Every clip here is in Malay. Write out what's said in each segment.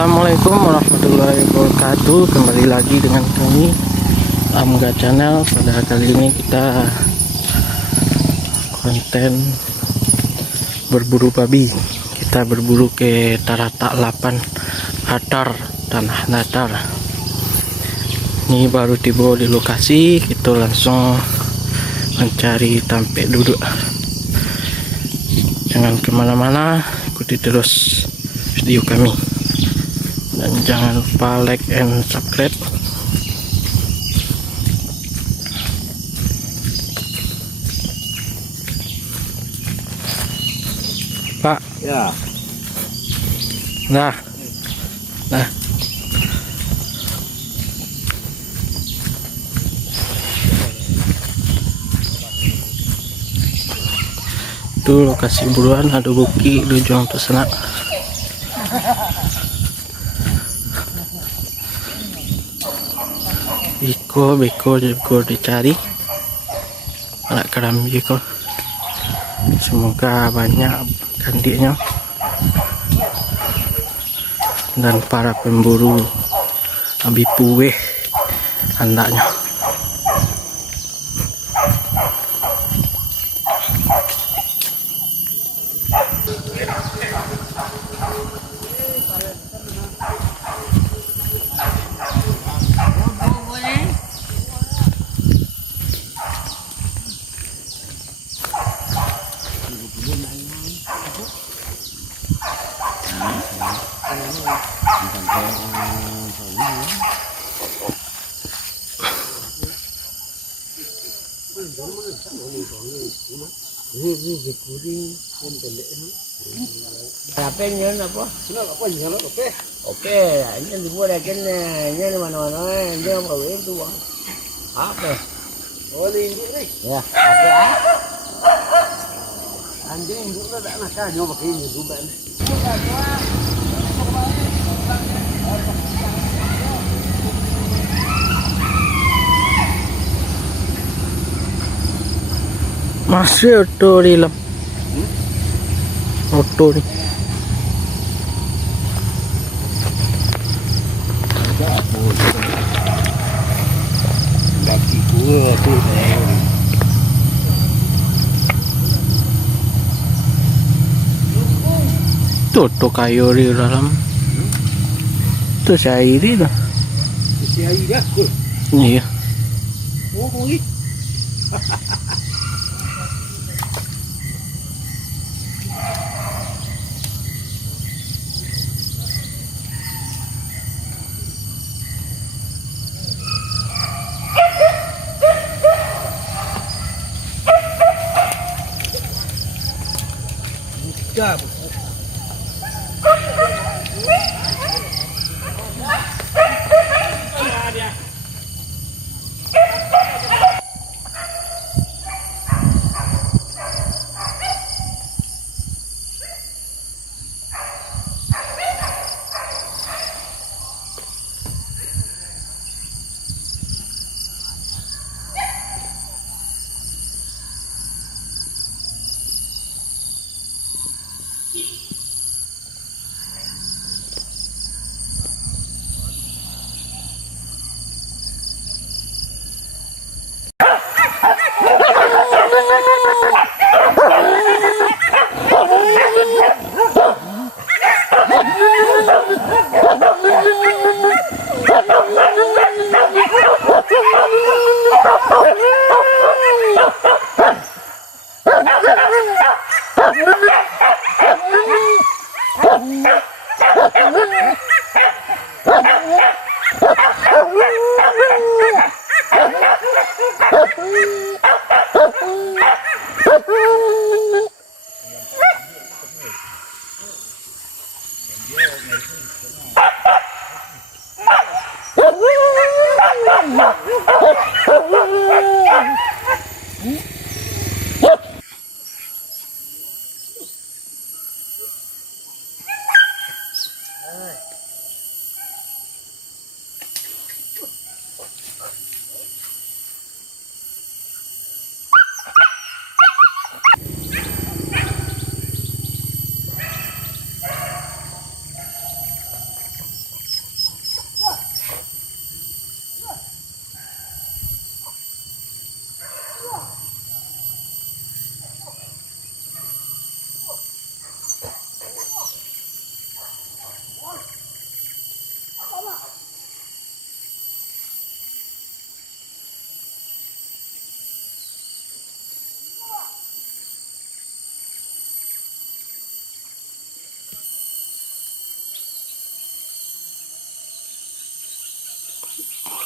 Assalamualaikum warahmatullahi wabarakatuh. Kembali lagi dengan kami Amga Channel. Pada kali ini kita konten berburu babi. Kita berburu ke Tarata 8 Hatar Tanah Datar. Ini baru tiba di lokasi, kita langsung mencari tempat duduk. Jangan kemana-mana, ikuti terus video kami. Dan jangan lupa like and subscribe. Pak. Ya. Nah. Itu lokasi buruan, ada buki di ujung sana. Beko juga dicari, anak keram beko. Semoga banyak gantinya dan para pemburu abi puwe hendaknya. Apa nhớ là có? Nó là có gì nó ok. Ok, anh đi mua đây cái nhớ mà nó nhớ mà biết tôi bỏ. Apa? Oh đi đi. Ya, apa? Anjing itu dah nak kah nyoba ini juga. Masih auto di lap. Auto nih. Laki gua tu Tuh kayu di dalam. Tuh cair dah. si air dah. Iya. Oh, oi. Dah.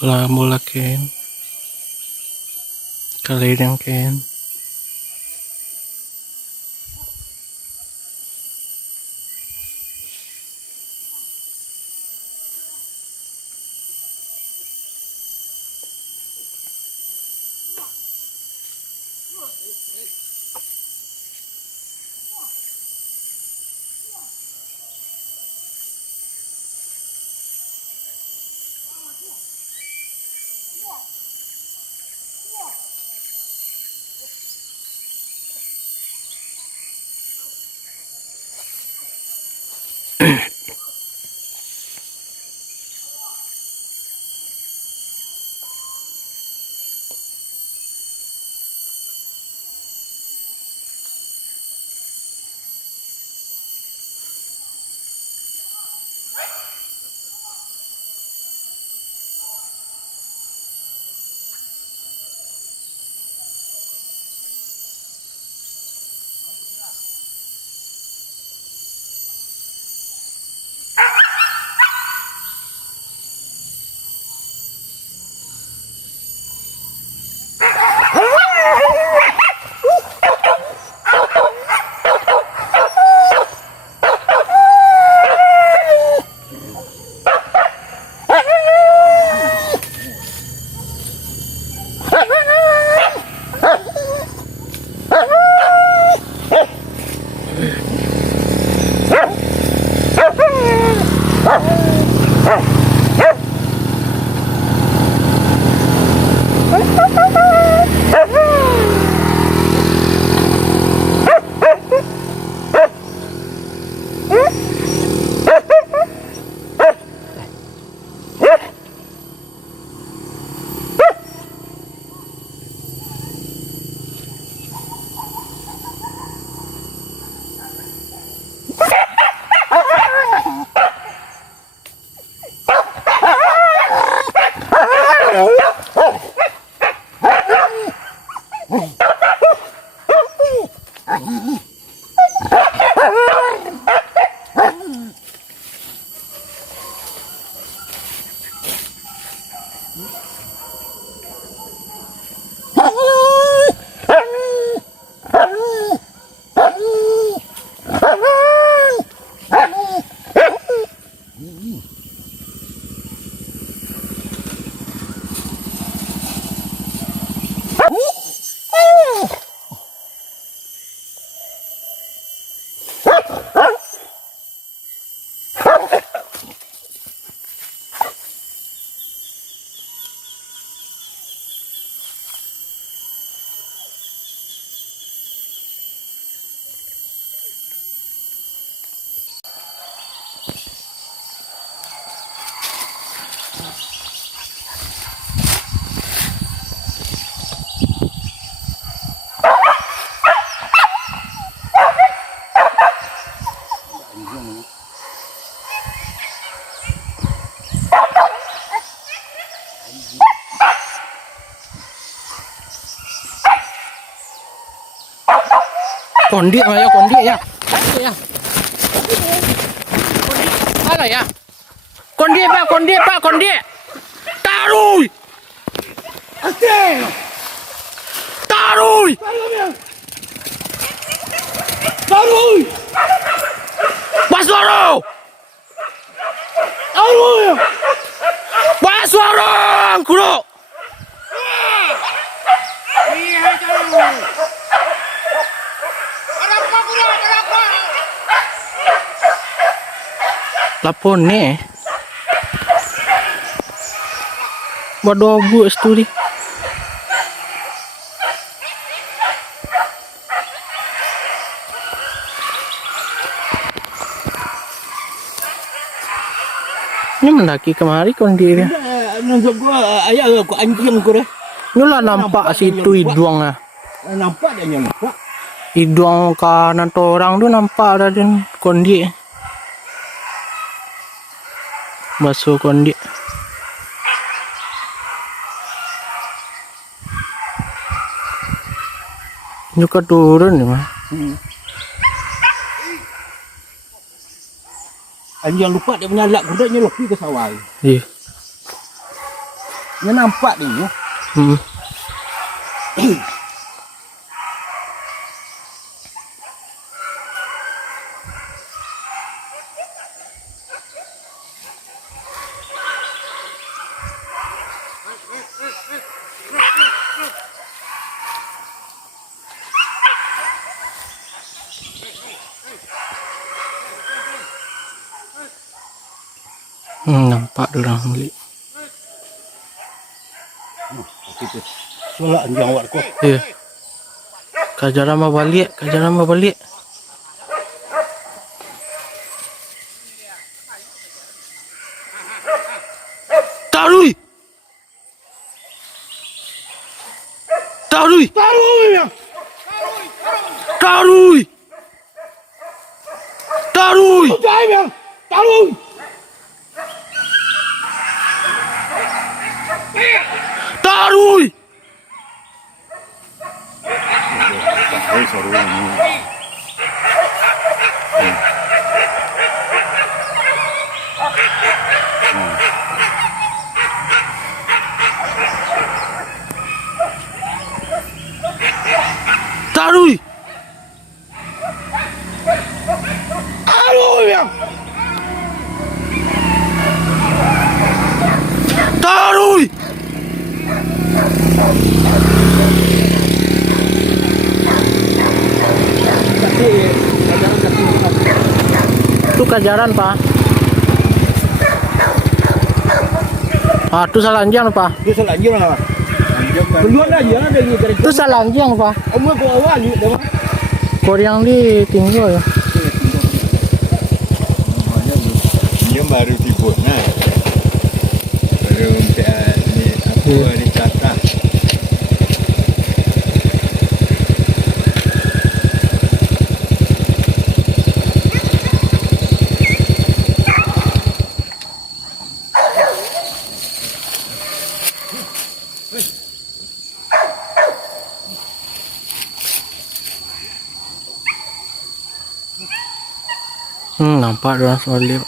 Lah mula ken. Kalian ken. Kondi ya, kondi ya. Kondi ya. Apa ya? Kondi Pak, kondi Pak, kondi. Taruy. Taruy. Taruy. Baswaro. Taruy. Baswaro, Guru. Iya, taruy. Lapon nih. Waduh, bu studi. Ini mendaki kemari kondisi. Nunggu gua ayah aku anjing gua deh. Nyula nampak situ hidungnya. Nampak dia nampak. Hidung kanan orang tuh nampak ada dan kondi. Masuk kondi. Nyuka turun nih mah. Anjing lupa dia punya lak gudanya lebih ke sawah. Iya. Dia nampak dia. Hmm. Nampak orang beli. Kita solak anjing awak ko. Ya. Kajaran mah balik, kajaran mah balik. Tarui. Tarui. Tarui ya. Tarui. Tarui. Jai ya. Tarui. Tarui. Tarui. Tarui ya. Tarui. Itu kajaran pak. Ah, itu salanjang pak. Dia solak anjing lah. Keluar aja lah dari dari. Itu salanjang pak. Kamu ko awal ni dah. Kor yang ditinggal ya. Dia baru tiba nah. Baru ni apa dicakap. Nampak orang solid.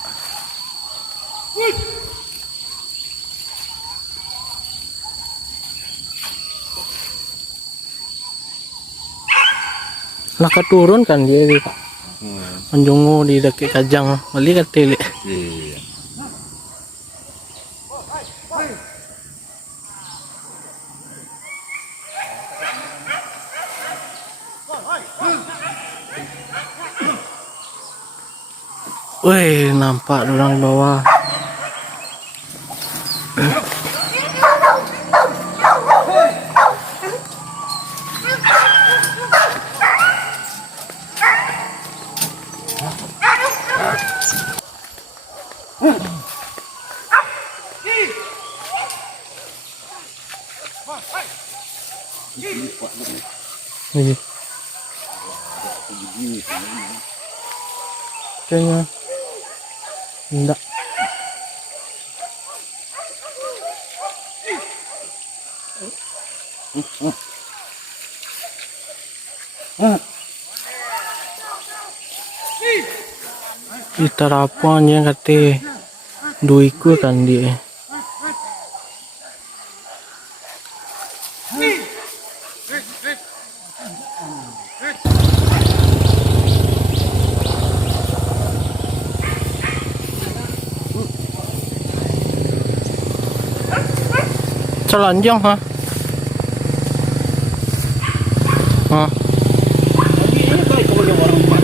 Nak turun kan dia ni pak. Menjungu di dekat kajang, balik kat telik. Iya. Wih, nampak orang di bawah. Ini. Kayaknya enggak. Kita rapon yang kata duiku kan dia. Selanjang ha. Ha. Ini baik kalau orang rumah.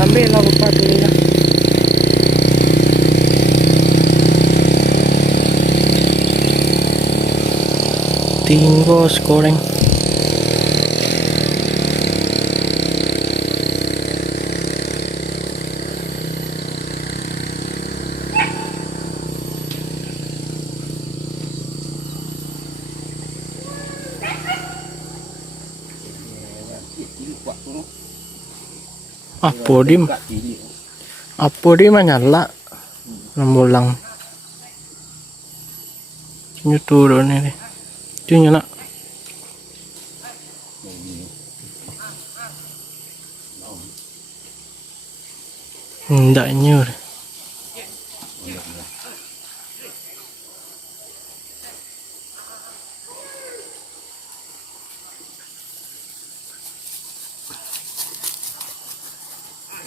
Sambil lah buka dulu ya. Tinggo goreng. Apa dia menyala lambulang ini turun ini itu nyala enggak nyur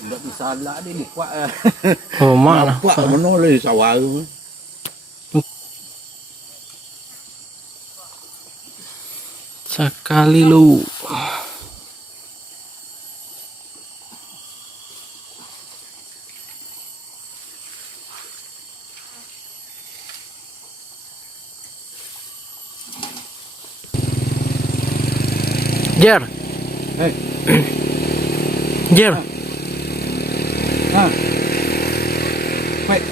Enggak bisa lah dia lupa. Oh, mana? Lupa mana le sawah. Sekali lu. Jer. Hei. Jer. Ha. Baik.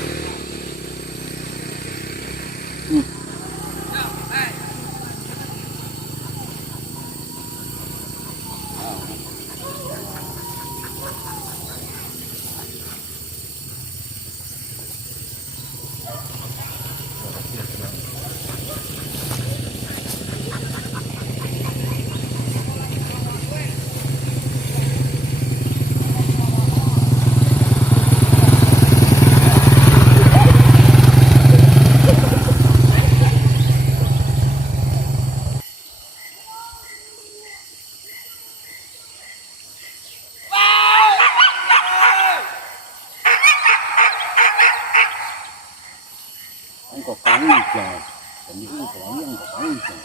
Anh có cái gì chờ, còn những cái có anh có cái gì chờ,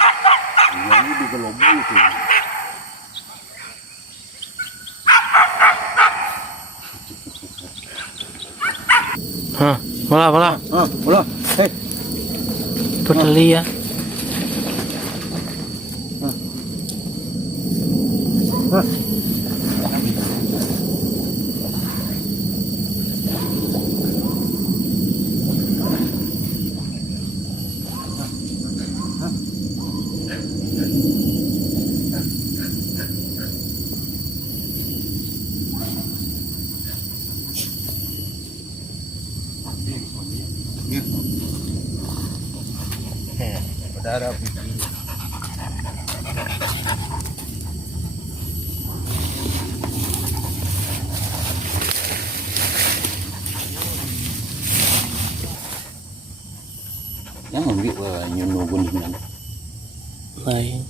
anh đi cái lồng bưu thì Hah, malah. boleh, hei, Putli ya. saudara begini. Yang ambil nyono gunungan. Lain.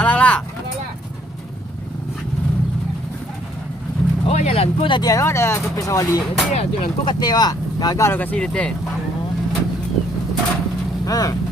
Lah. Oh, jalanku tadi ada ke Pesawali. Jadi jalanku kat lewa. Gagal kasi dite. Ha.